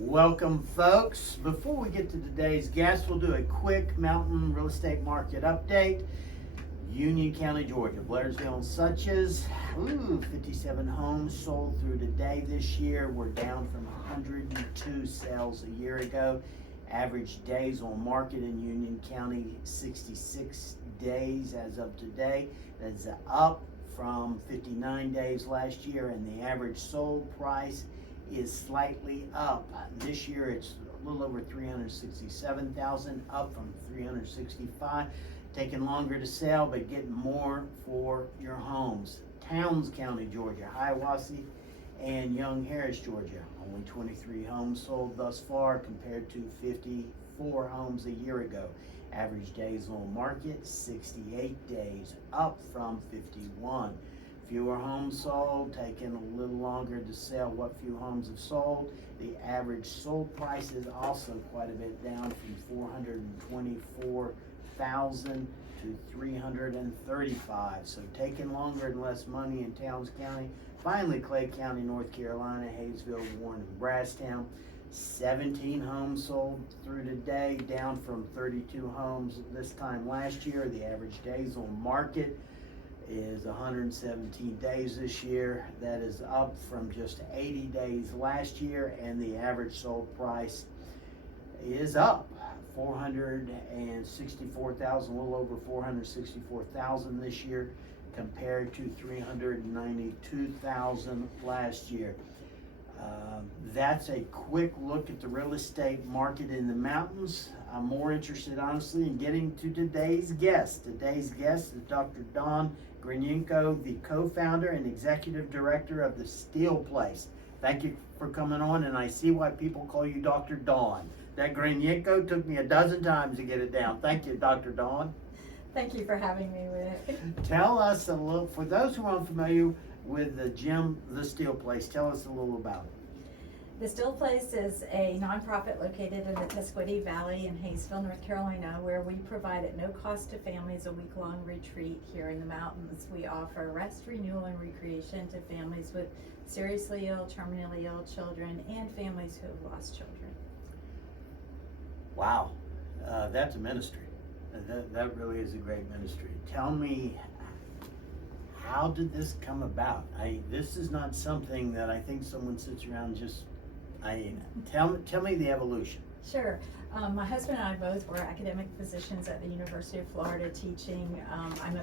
Welcome, folks. Before we get to today's guest, we'll do a quick mountain real estate market update. Union County, Georgia, Blairsville and Suches. 57 homes sold through today this year. We're down from 102 sales a year ago. Average days on market in Union County, 66 days as of today. That's up from 59 days last year, and the average sold price is slightly up. This year it's a little over 367,000, up from 365. Taking longer to sell, but getting more for your homes. Towns County, Georgia, Hiawassee and Young Harris, Georgia. Only 23 homes sold thus far compared to 54 homes a year ago. Average days on market, 68 days, up from 51. Fewer homes sold, taking a little longer to sell. What few homes have sold. The average sold price is also quite a bit down from 424,000 to 335. So taking longer and less money in Towns County. Finally, Clay County, North Carolina, Hayesville, Warren, and Brasstown. 17 homes sold through today, down from 32 homes this time last year. The average days on market is 117 days this year. That is up from just 80 days last year, and the average sold price is up 464,000, a little over 464,000 this year compared to 392,000 last year. That's a quick look at the real estate market in the mountains. I'm more interested, honestly, in getting to today's guest. Today's guest is Dr. Don Grinenko, the co-founder and executive director of the Steel Place. Thank you for coming on, and I see why people call you Dr. Don. That Grinenko took me a dozen times to get it down. Thank you, Dr. Don. Thank you for having me, Rick. Tell us a little, for those who aren't familiar with the gym, the Steel Place, tell us a little about it. The Steel Place is a nonprofit located in the Tusquity Valley in Hayesville, North Carolina, where we provide at no cost to families a week-long retreat here in the mountains. We offer rest, renewal, and recreation to families with seriously ill, terminally ill children, and families who have lost children. Wow, that's a ministry. That really is a great ministry. Tell me, how did this come about? This is not something that I think someone sits around and just, tell me the evolution. Sure. My husband and I both were academic physicians at the University of Florida teaching. I'm a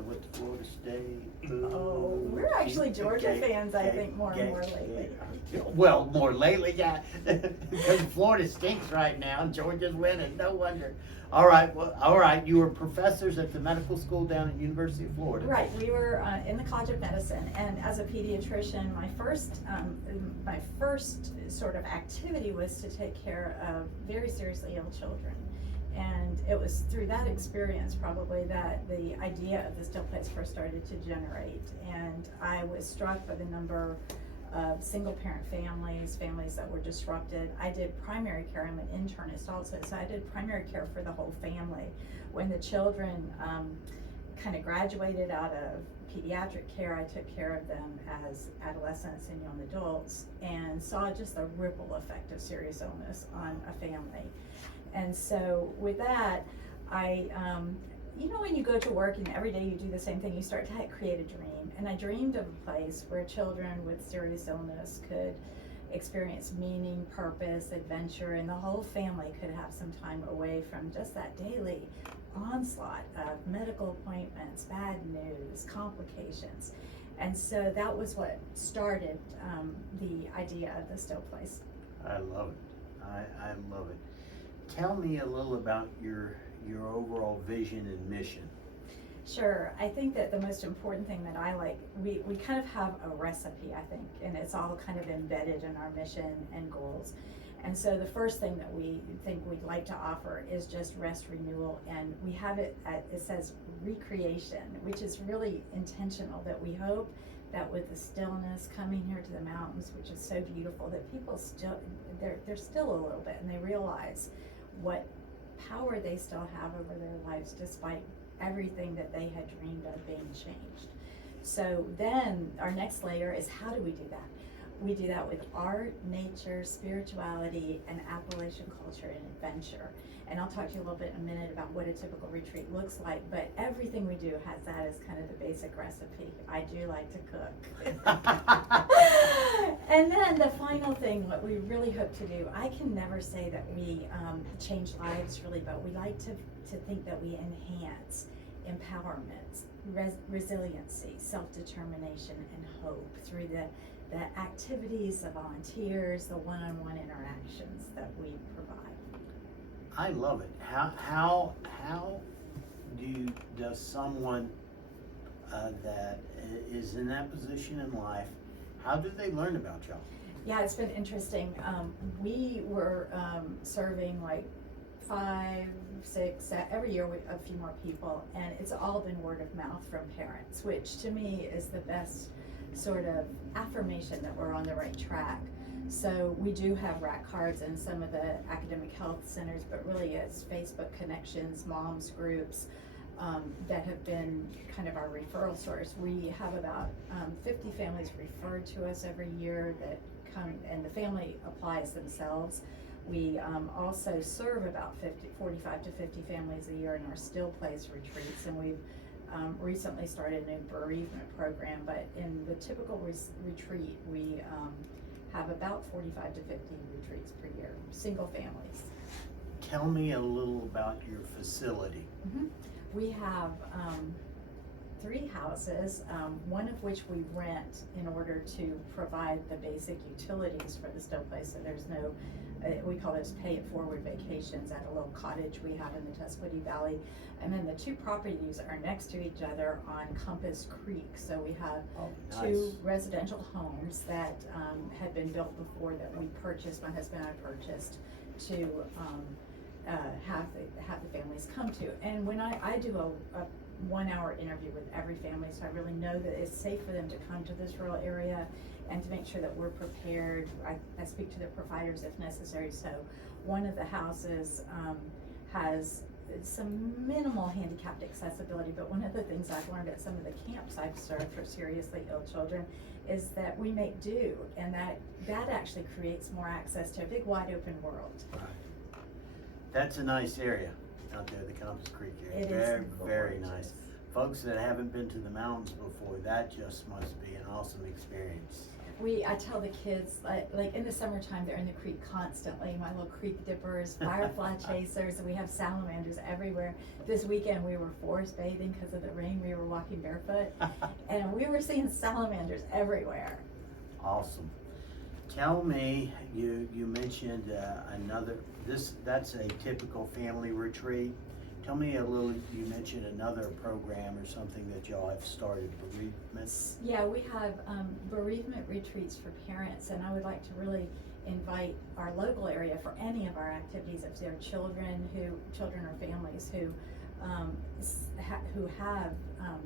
With Florida State. Oh, we're actually Georgia fans, I think, more and more lately. Well, more lately, yeah. Because Florida stinks right now and Georgia's winning, no wonder. All right, you were professors at the medical school down at University of Florida. Right, we were in the College of Medicine, and as a pediatrician, my first sort of activity was to take care of very seriously ill children. And it was through that experience probably that the idea of the Steel Place first started to generate. And I was struck by the number of single parent families that were disrupted. I did primary care. I'm an internist also, so I did primary care for the whole family. When the children kind of graduated out of pediatric care, I took care of them as adolescents and young adults and saw just the ripple effect of serious illness on a family. And so with that, you know, when you go to work and every day you do the same thing, you start to create a dream. And I dreamed of a place where children with serious illness could experience meaning, purpose, adventure, and the whole family could have some time away from just that daily onslaught of medical appointments, bad news, complications. And so that was what started the idea of the Steel Place. I love it. I love it. Tell me a little about your overall vision and mission. Sure. I think that the most important thing that I like, we kind of have a recipe, I think, and it's all kind of embedded in our mission and goals. And so the first thing that we think we'd like to offer is just rest, renewal, and we have it says recreation, which is really intentional, that we hope that with the stillness coming here to the mountains, which is so beautiful, that people they're still a little bit, and they realize what power they still have over their lives despite everything that they had dreamed of being changed. So then our next layer is, how do we do that? we do that with art, nature, spirituality, and Appalachian culture and adventure. And I'll talk to you a little bit in a minute about what a typical retreat looks like, but everything we do has that as kind of the basic recipe. I do like to cook. And then the final thing, what we really hope to do, I can never say that we change lives really, but we like to think that we enhance empowerment, resiliency, self-determination, and hope through the activities, the volunteers, the one-on-one interactions that we provide. I love it. How does someone that is in that position in life, how do they learn about y'all? Yeah, it's been interesting. We were serving like 5, 6, every year a few more people, and it's all been word of mouth from parents, which to me is the best sort of affirmation that we're on the right track. So we do have rack cards in some of the academic health centers, but really it's Facebook connections, moms groups that have been kind of our referral source. We have about 50 families referred to us every year that come, and the family applies themselves. We also serve about 45 to 50 families a year in our still place retreats, and we've recently started a new bereavement program, but in the typical retreat, we have about 45 to 50 retreats per year, single families. Tell me a little about your facility. Mm-hmm. We have 3 houses, one of which we rent in order to provide the basic utilities for the still place, so there's no, we call those pay it forward vacations at a little cottage we have in the Tuscaloosa Valley. And then the 2 properties are next to each other on Compass Creek. So we have 2 residential homes that had been built before that we purchased, my husband and I purchased, to have the families come to. And when I do a 1-hour interview with every family, so I really know that it's safe for them to come to this rural area, and to make sure that we're prepared. I speak to the providers if necessary. So one of the houses has some minimal handicapped accessibility, but one of the things I've learned at some of the camps I've served for seriously ill children is that we make do, and that actually creates more access to a big wide open world. Right. That's a nice area out there, the Compass Creek area. It very, is very gorgeous. nice. Folks that haven't been to the mountains before, that just must be an awesome experience. I tell the kids, like in the summertime, they're in the creek constantly. My little creek dippers, firefly chasers, and we have salamanders everywhere. This weekend we were forest bathing because of the rain. We were walking barefoot, and we were seeing salamanders everywhere. Awesome. Tell me, you mentioned that's a typical family retreat. Tell me a little, you mentioned another program or something that y'all have started, bereavement. Yeah, we have bereavement retreats for parents, and I would like to really invite our local area for any of our activities. If there are children or families who have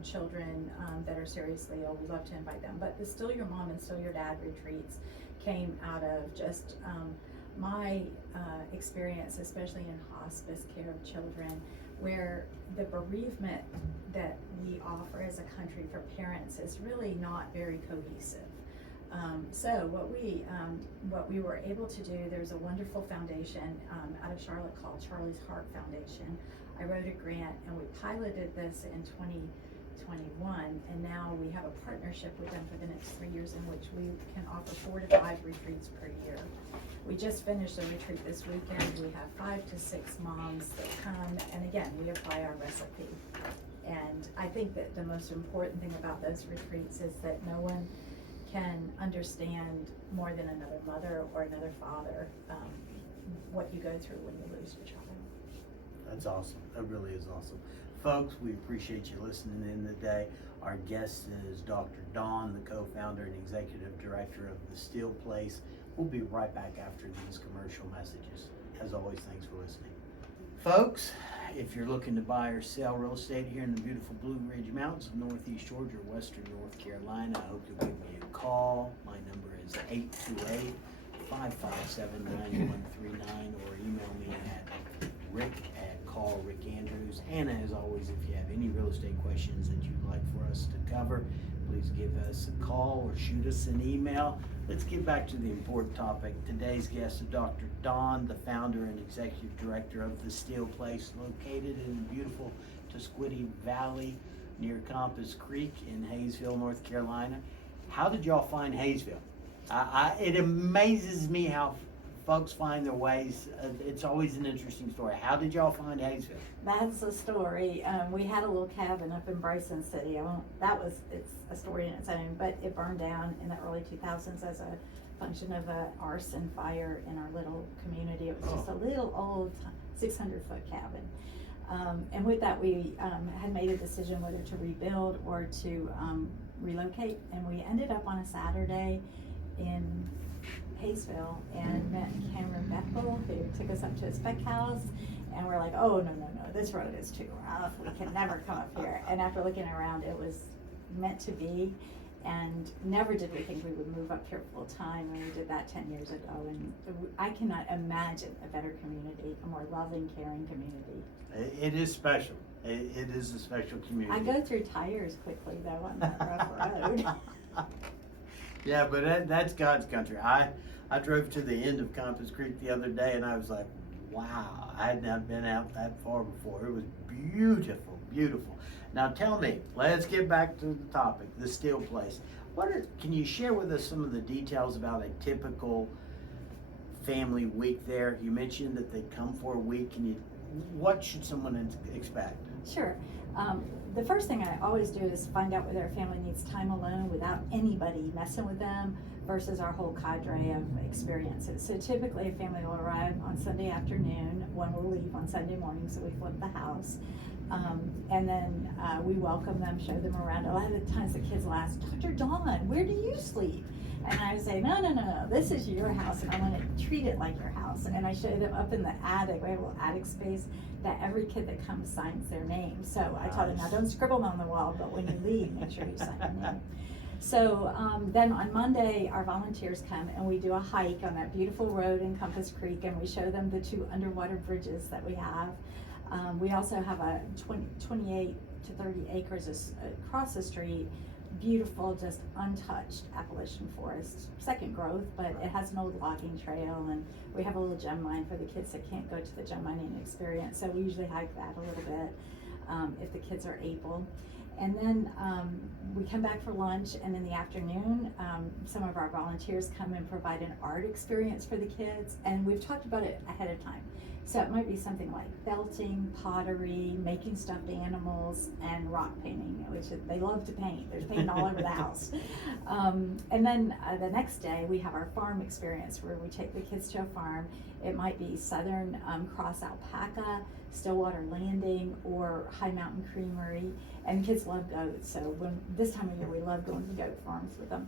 children that are seriously ill, we'd love to invite them. But the Still Your Mom and Still Your Dad retreats came out of just my experience, especially in hospice care of children, where the bereavement that we offer as a country for parents is really not very cohesive. So what we were able to do, there's a wonderful foundation out of Charlotte called Charlie's Heart Foundation. I wrote a grant, and we piloted this in 2021, and now we have a partnership with them for the next 3 years in which we can offer 4 to 5 retreats per year. We just finished a retreat this weekend. We have 5 to 6 moms that come, and again, we apply our recipe. And I think that the most important thing about those retreats is that no one can understand more than another mother or another father what you go through when you lose your child. That's awesome. That really is awesome. Folks, we appreciate you listening in today. Our guest is Dr. Dawn, the co-founder and executive director of the Still Place. We'll be right back after these commercial messages. As always, thanks for listening. Folks, if you're looking to buy or sell real estate here in the beautiful Blue Ridge Mountains of Northeast Georgia or Western North Carolina, I hope you'll give me a call. My number is 828-557-9139, or email me at rick@callrickandrews. And as always, if you have any real estate questions that you'd like for us to cover, please give us a call or shoot us an email. Let's get back to the important topic. Today's guest is Dr. Dawn, the founder and executive director of the Steel Place, located in the beautiful Tusquity Valley near Compass Creek in Hayesville, North Carolina. How did y'all find Hayesville? It amazes me how folks find their ways. It's always an interesting story. How did y'all find Hayesville? That's a story. We had a little cabin up in Bryson City. It's a story in its own, but it burned down in the early 2000s as a function of a arson fire in our little community. It was just a little old 600-foot cabin. And with that, we had made a decision whether to rebuild or to relocate. And we ended up on a Saturday in Hayesville and met Cameron Bethel, who took us up to his spec house. And we're like, oh, no, this road is too rough. We can never come up here. And after looking around, it was meant to be. And never did we think we would move up here full time when we did that 10 years ago. And I cannot imagine a better community, a more loving, caring community. It is special. It is a special community. I go through tires quickly though on that rough road. Yeah, but that's God's country. I drove to the end of Compass Creek the other day and I was like, wow, I had not been out that far before. It was beautiful, beautiful. Now tell me, let's get back to the topic, the Steel Place. Can you share with us some of the details about a typical family week there? You mentioned that they come for a week. What should someone expect? Sure. The first thing I always do is find out whether a family needs time alone without anybody messing with them versus our whole cadre of experiences. So typically a family will arrive on Sunday afternoon, one will leave on Sunday morning, so we flip the house. And then we welcome them, show them around. A lot of the times the kids will ask, Dr. Dawn, where do you sleep? And I say, no, this is your house and I want to treat it like your house. And I show them up in the attic, we have a little attic space, that every kid that comes signs their name. So I tell them, now don't scribble on the wall, but when you leave, make sure you sign your name. So then on Monday, our volunteers come and we do a hike on that beautiful road in Compass Creek and we show them the 2 underwater bridges that we have. We also have a 28 to 30 acres across the street, beautiful, just untouched Appalachian forest, second growth, but it has an old logging trail, and we have a little gem mine for the kids that can't go to the gem mining experience, so we usually hike that a little bit if the kids are able. And then we come back for lunch, and in the afternoon, some of our volunteers come and provide an art experience for the kids, and we've talked about it ahead of time. So it might be something like felting, pottery, making stuffed animals, and rock painting, which they love to paint. There's paint all over the house. And then the next day, we have our farm experience where we take the kids to a farm. It might be Southern Cross Alpaca, Stillwater Landing, or High Mountain Creamery. And kids love goats, so this time of year, we love going to goat farms with them.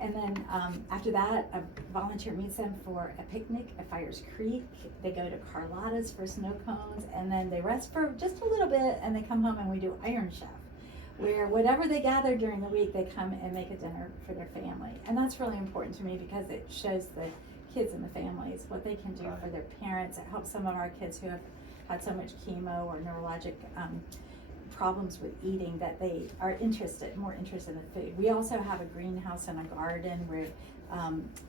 And then after that, a volunteer meets them for a picnic at Fires Creek. They go to Carlotta's for snow cones, and then they rest for just a little bit, and they come home and we do Iron Chef, where whatever they gather during the week, they come and make a dinner for their family. And that's really important to me because it shows the kids and the families what they can do for their parents. It helps some of our kids who have had so much chemo or neurologic problems with eating that they are more interested in food. We also have a greenhouse and a garden where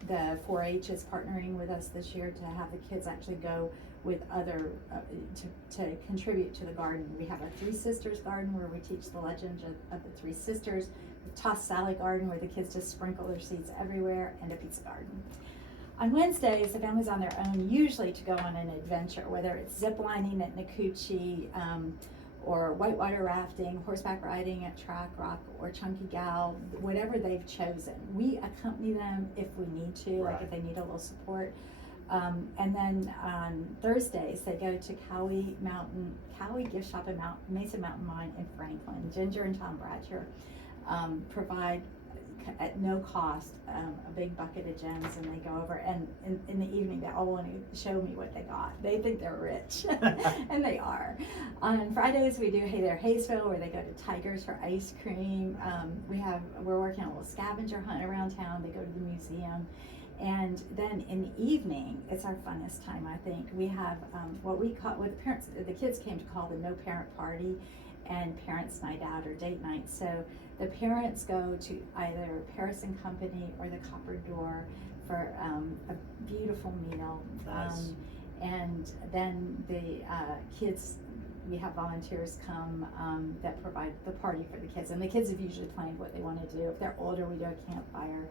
the 4-H is partnering with us this year to have the kids actually go with other, to contribute to the garden. We have our Three Sisters garden where we teach the legend of the Three Sisters, the Tossed Salad garden where the kids just sprinkle their seeds everywhere, and a pizza garden. On Wednesdays, the family's on their own, usually to go on an adventure, whether it's zip lining at Nakuchi, or whitewater rafting, horseback riding at Track Rock, or Chunky Gal, whatever they've chosen. We accompany them if we need to, like if they need a little support. And then on Thursdays, they go to Cowie Gift Shop in Mesa Mountain Mine in Franklin. Ginger and Tom Bratcher provide at no cost a big bucket of gems, and they go over, and in the evening they all want to show me what they got. They think they're rich and they are. On Fridays we do Hey There Hayesville, where they go to Tigers for ice cream. We're working on a little scavenger hunt around town. They go to the museum. And then in the evening, it's our funnest time, I think. We have what the kids came to call the No Parent Party and Parents Night Out or Date Night. So The parents go to either Paris and Company or the Copper Door for a beautiful meal. Nice. And then the kids, we have volunteers come that provide the party for the kids. And the kids have usually planned what they want to do. If they're older, we do a campfire.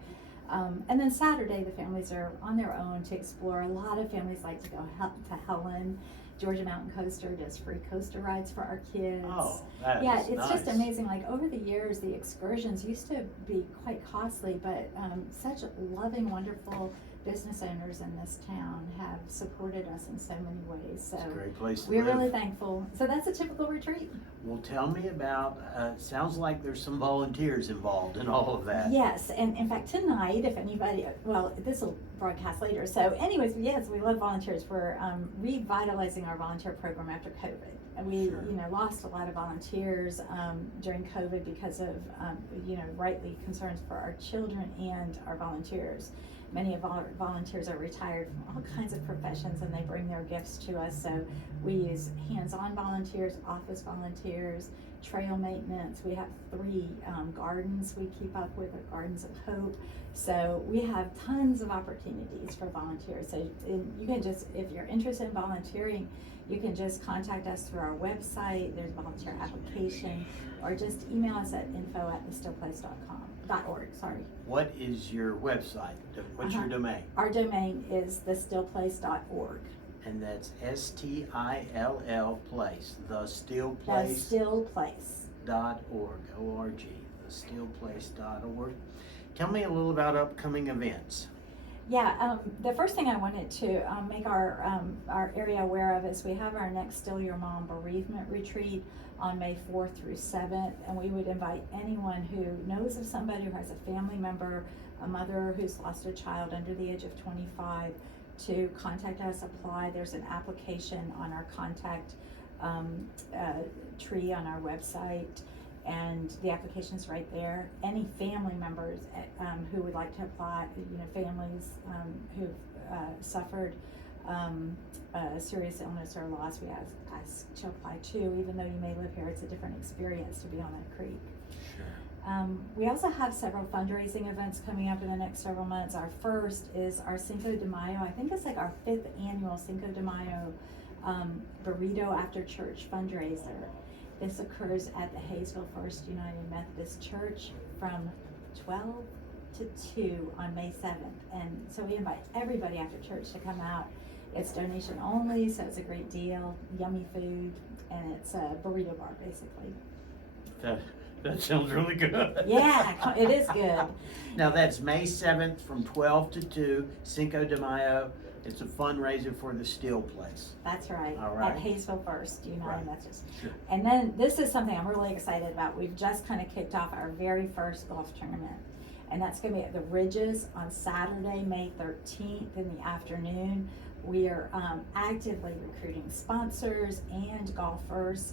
And then Saturday, the families are on their own to explore. A lot of families like to go to Helen. Georgia Mountain Coaster does free coaster rides for our kids. Oh, that Yeah, is it's nice. just amazing. Like over the years, the excursions used to be quite costly, but such loving, wonderful business owners in this town have supported us in so many ways. So It's a great place to we're live. really thankful. So that's a typical retreat. Well, tell me about, sounds like there's some volunteers involved in all of that. Yes, and in fact tonight, if anybody, well, this will broadcast later. So anyways, yes, we love volunteers. We're revitalizing our volunteer program after COVID. And we, Sure. lost a lot of volunteers during COVID because of, rightly concerns for our children and our volunteers. Many of our volunteers are retired from all kinds of professions and they bring their gifts to us. So we use hands-on volunteers, office volunteers, trail maintenance. We have 3 gardens we keep up with, Gardens of Hope. So we have tons of opportunities for volunteers. So you can just, if you're interested in volunteering, you can just contact us through our website. There's a volunteer application, or just email us at info@thestillplace.org. Sorry. What is your website? What's your domain? Our domain is thestillplace.org. And that's STILL place, The thestillplace.org, Still Place. O-R-G, thestillplace.org. Tell me a little about upcoming events. Yeah, the first thing I wanted to make our area aware of is we have our next Still Your Mom bereavement retreat on May 4th through 7th, and we would invite anyone who knows of somebody who has a family member, a mother who's lost a child under the age of 25, to contact us, apply. There's an application on our contact tree on our website, and the application's right there. Any family members who would like to apply, families who've suffered serious illness or loss, we ask to apply too. Even though you may live here, it's a different experience to be on that creek. Sure. We also have several fundraising events coming up in the next several months. Our first is our Cinco de Mayo. I think it's like our 5th annual Cinco de Mayo burrito after church fundraiser. This occurs at the Hayesville First United Methodist Church from 12 to 2 on May 7th. And so we invite everybody after church to come out. It's donation only, so it's a great deal, yummy food, and it's a burrito bar basically. That sounds really good. Yeah, it is good. Now that's May 7th from 12 to 2, Cinco de Mayo. It's a fundraiser for the Still Place. That's right. All right. At Hayesville First United Right. Methodist. Sure. And then this is something I'm really excited about. We've just kind of kicked off our very first golf tournament. And that's going to be at the Ridges on Saturday, May 13th in the afternoon. We are actively recruiting sponsors and golfers.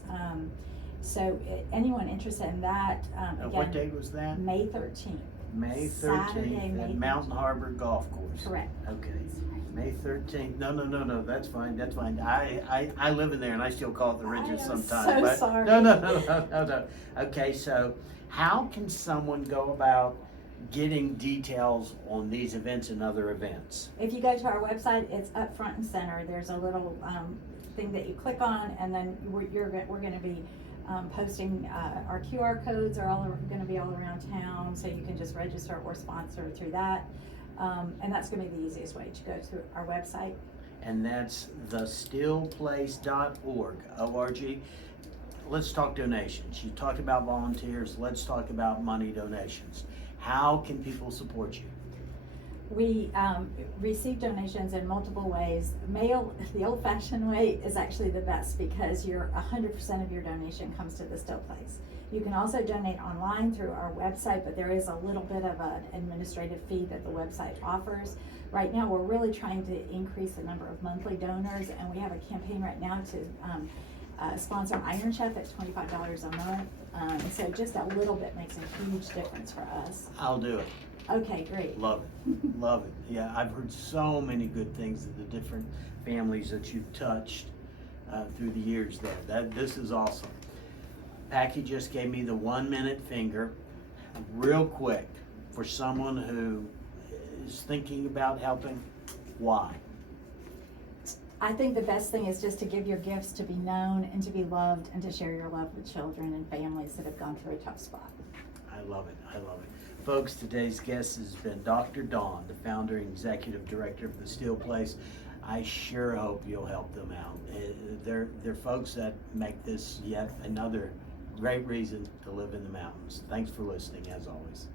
So anyone interested in that, again, What date was that? May 13th. May Saturday, 13th May at Mountain Harbor Golf Course. Correct. Okay. May 13th. No. That's fine. That's fine. I live in there and I still call it the Ridges I am sometimes. so sorry. No. Okay, so how can someone go about getting details on these events and other events? If you go to our website, it's up front and center. There's a little thing that you click on, and then we're going to be posting our QR codes are all going to be all around town, so you can just register or sponsor through that. And that's going to be the easiest way to go to our website. And that's thestillplace.org, O-R-G. Let's talk donations. You talked about volunteers. Let's talk about money donations. How can people support you? We receive donations in multiple ways. Mail, the old-fashioned way, is actually the best because 100% of your donation comes to the Still Place. You can also donate online through our website, but there is a little bit of an administrative fee that the website offers. Right now, we're really trying to increase the number of monthly donors, and we have a campaign right now to sponsor Iron Chef at $25 a month. And so just a little bit makes a huge difference for us. I'll do it. Okay, great. Love it. Love it. Yeah, I've heard so many good things of the different families that you've touched through the years there. This is awesome. Packy just gave me the 1 minute finger. real quick, for someone who is thinking about helping, why? I think the best thing is just to give your gifts to be known and to be loved and to share your love with children and families that have gone through a tough spot. I love it. I love it. Folks, today's guest has been Dr. Dawn, the founder and executive director of the Steel Place. I sure hope you'll help them out. They're folks that make this yet another great reason to live in the mountains. Thanks for listening, as always.